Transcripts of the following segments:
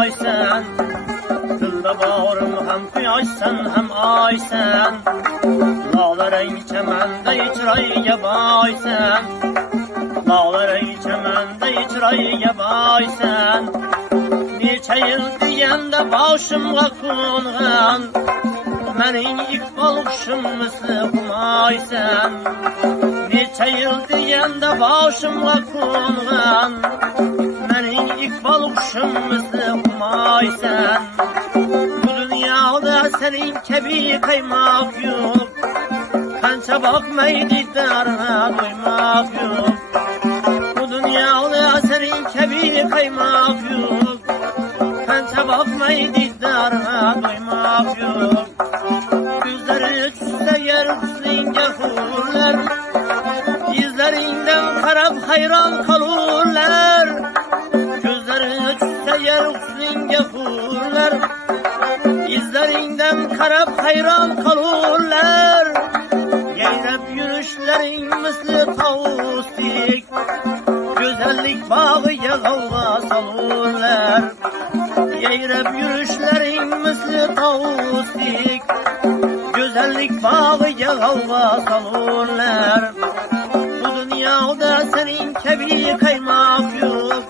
aysen. Dilda bağrım hem quyoshsan hem aysen. Lağlarang chamanda chiroyiga boysan. Lağlarang chamanda chiroyiga boysan. Necha yil deganda boshimga qo'ngan, mening iqbol qushim misli humaysan. Necha yil deganda boshimga qo'ngan, mening iqbol qushim misli humaysan. Bu dunyoda sening kabi qaymoq yo'q, qancha boqmaydi darga doymoq yo'q. Bu dunyoda sening kabi qaymoq yo'q, qancha boqmaydi darga doymoq yo'q. Gözleri düşse yer hüsnünge hurlar, yüzlerinden karab hayran kalurlar. Gözleri düşse yer hüsnünge hurlar, yüzlerinden karab hayran kalurlar. Geyrep yürüyüşlerin misli tavustik, güzellik bağı yağılga salurlar. Geyrep yürüyüşlerin misli tavustik, güzellik bağı yağılga salurlar. Bu dünyada senin kebi kaymak yok,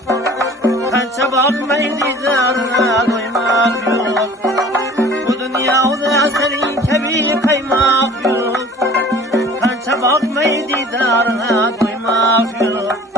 kança bakmaydı zarına doymak yok. Bu dünyada senin kebi kaymak yok, kança bakmaydı zarına doymak yok.